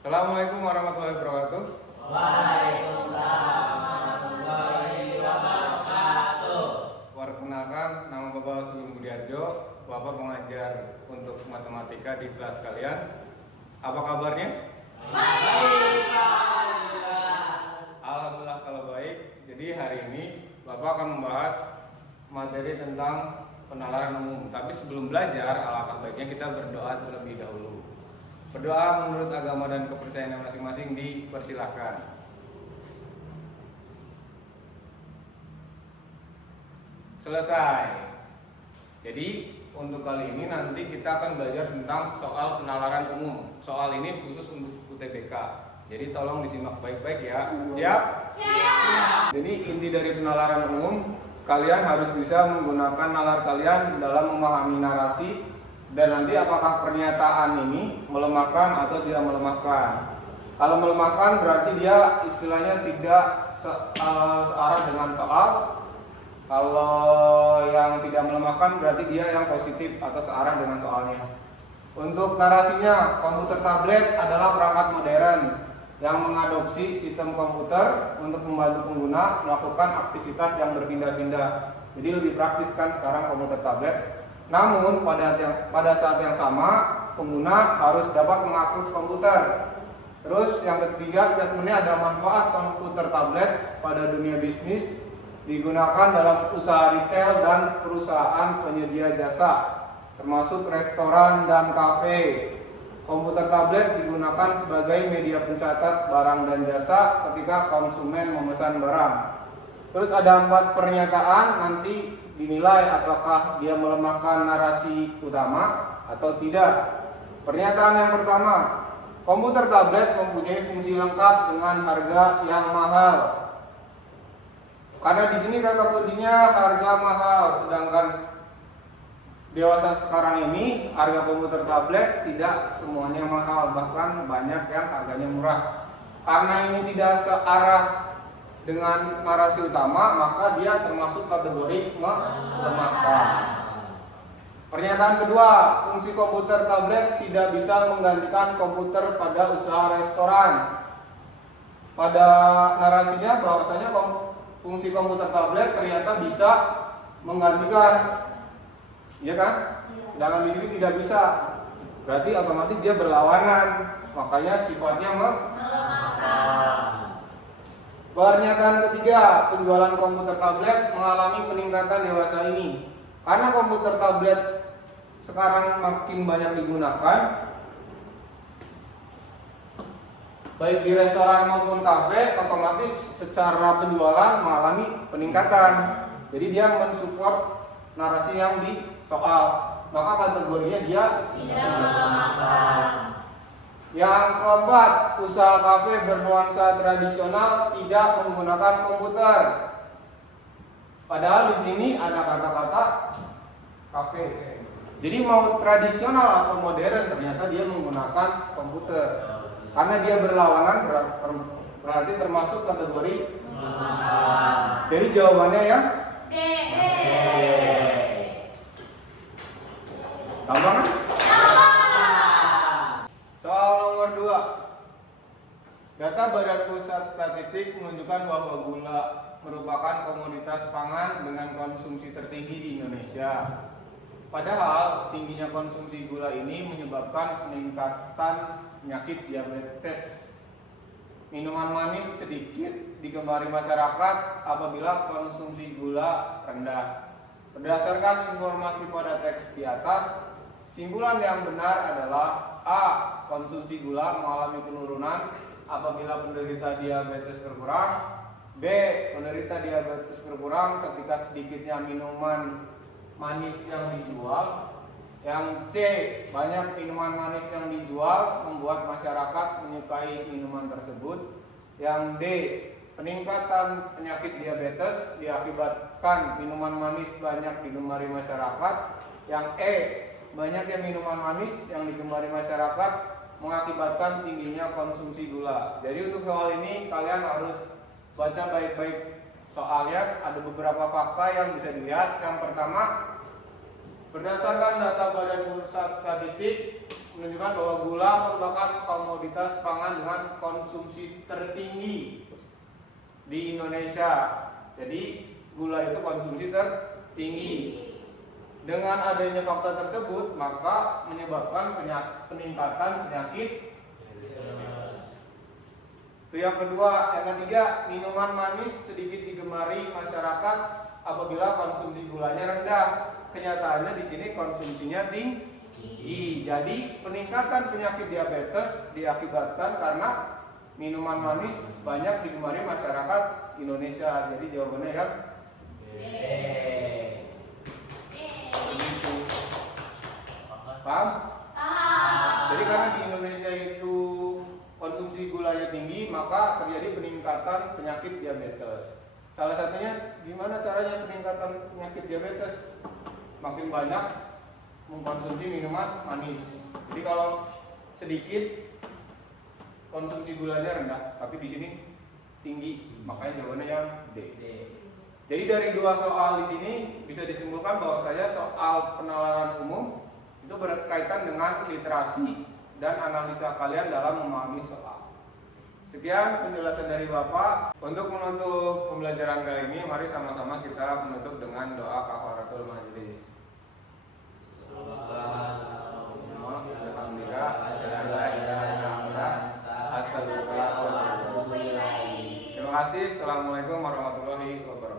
Assalamualaikum warahmatullahi wabarakatuh. Waalaikumsalam warahmatullahi wabarakatuh. Perkenalkan, nama Bapak Sugeng Budiarjo, Bapak pengajar untuk matematika di kelas kalian. Apa kabarnya? Baik, alhamdulillah. Alhamdulillah kalau baik. Jadi hari ini Bapak akan membahas materi tentang penalaran umum. Tapi sebelum belajar, alangkah baiknya kita berdoa terlebih dahulu. Berdoa menurut agama dan kepercayaan masing-masing dipersilahkan. Selesai. Jadi untuk kali ini nanti kita akan belajar tentang soal penalaran umum. Soal ini khusus untuk UTBK. Jadi tolong disimak baik-baik ya. Siap? Siap. Jadi inti dari penalaran umum, kalian harus bisa menggunakan nalar kalian dalam memahami narasi. Dan nanti apakah pernyataan ini melemahkan atau tidak melemahkan. Kalau melemahkan berarti dia istilahnya tidak searah dengan soal. Kalau yang tidak melemahkan berarti dia yang positif atau searah dengan soalnya. Untuk narasinya, komputer tablet adalah perangkat modern yang mengadopsi sistem komputer untuk membantu pengguna melakukan aktivitas yang berpindah-pindah. Jadi lebih praktis kan sekarang komputer tablet. Namun pada saat yang sama pengguna harus dapat mengakses komputer. Terus yang ketiga, statementnya ada manfaat komputer tablet pada dunia bisnis, digunakan dalam usaha retail dan perusahaan penyedia jasa, termasuk restoran dan kafe. Komputer tablet digunakan sebagai media pencatat barang dan jasa ketika konsumen memesan barang. Terus ada 4 pernyataan, nanti dinilai apakah dia melemahkan narasi utama atau tidak. Pernyataan yang pertama, komputer tablet mempunyai fungsi lengkap dengan harga yang mahal. Karena di sini kata kuncinya harga mahal, sedangkan dewasa sekarang ini harga komputer tablet tidak semuanya mahal, bahkan banyak yang harganya murah. Karena ini tidak searah dengan narasi utama, maka dia termasuk kategori melemahkan. Pernyataan kedua, fungsi komputer tablet tidak bisa menggantikan komputer pada usaha restoran. Pada narasinya bahwasanya fungsi komputer tablet ternyata bisa menggantikan, ya kan? Sedangkan di sini tidak bisa. Berarti otomatis dia berlawanan, makanya sifatnya melemahkan. Pernyataan ketiga, penjualan komputer tablet mengalami peningkatan dewasa ini. Karena komputer tablet sekarang makin banyak digunakan, baik di restoran maupun kafe, otomatis secara penjualan mengalami peningkatan. Jadi dia mensupport narasi yang di soal, maka kategorinya dia Tidak melemahkan. Yang keempat, usaha kafe bernuansa tradisional tidak menggunakan komputer. Padahal di sini ada kata-kata kafe. Jadi mau tradisional atau modern ternyata dia menggunakan komputer. Karena dia berlawanan berarti termasuk kategori Melemahkan. Jadi jawabannya yang D. gampang kan? Soal nomor 2. Data Badan Pusat Statistik menunjukkan bahwa gula merupakan komoditas pangan dengan konsumsi tertinggi di Indonesia. Padahal tingginya konsumsi gula ini menyebabkan peningkatan penyakit diabetes. Minuman manis sedikit digemari masyarakat apabila konsumsi gula rendah. Berdasarkan informasi pada teks di atas, simpulan yang benar adalah A. Konsumsi gula mengalami penurunan apabila penderita diabetes berkurang. B. Penderita diabetes berkurang ketika sedikitnya minuman manis yang dijual. Yang C. Banyak minuman manis yang dijual membuat masyarakat menyukai minuman tersebut. Yang D. Peningkatan penyakit diabetes diakibatkan minuman manis banyak digemari masyarakat. Yang E. Banyaknya minuman manis yang digemari masyarakat mengakibatkan tingginya konsumsi gula. Jadi untuk soal ini kalian harus baca baik-baik soalnya. Ada beberapa fakta yang bisa dilihat. Yang pertama, berdasarkan data Badan Pusat Statistik menunjukkan bahwa gula merupakan komoditas pangan dengan konsumsi tertinggi di Indonesia. Jadi gula itu konsumsi tertinggi. Dengan adanya fakta tersebut, maka menyebabkan peningkatan penyakit. Itu yang kedua. Yang ketiga, minuman manis sedikit digemari masyarakat apabila konsumsi gulanya rendah. Kenyataannya di sini konsumsinya tinggi. Jadi peningkatan penyakit diabetes diakibatkan karena minuman manis banyak digemari masyarakat Indonesia. Jadi jawabannya yang paham? Jadi karena di Indonesia itu konsumsi gulanya tinggi, maka terjadi peningkatan penyakit diabetes. Salah satunya gimana caranya peningkatan penyakit diabetes? Makin banyak mengkonsumsi minuman manis. Jadi kalau sedikit konsumsi gulanya rendah, tapi di sini tinggi, makanya jawabannya yang D. Jadi dari dua soal di sini bisa disimpulkan bahwa saya soal penalaran umum itu berkaitan dengan literasi dan analisa kalian dalam memahami soal. Sekian penjelasan dari Bapak. Untuk menutup pembelajaran kali ini, mari sama-sama kita menutup dengan doa kafaratul majelis. Alhamdulillah, asyhadu an la ilaha illallah, astaghfirullah wa atubu ilaih. Terima kasih. Assalamualaikum warahmatullahi wabarakatuh.